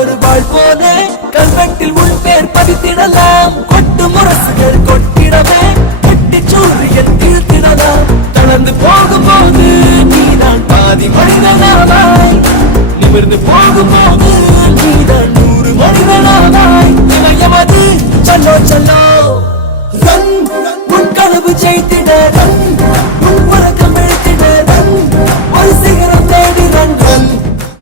ஒரு வாழ் போல கல்வெட்டில் உள் பேர் பதித்திடலாம். கொட்டு முரசுகள் கொட்டிடவே வெட்டி சூரியன் தீர்த்திடலாம். தளர்ந்து போகும்போது நீதான் பாதி மனிதனாவாய், நிமிர்ந்து போகும்போது நீதான் 100 மனிதனாவாய். இமயமது சல்லோ சல்லோ ரன், உன் கனவு ஜெயித்திட ரன்.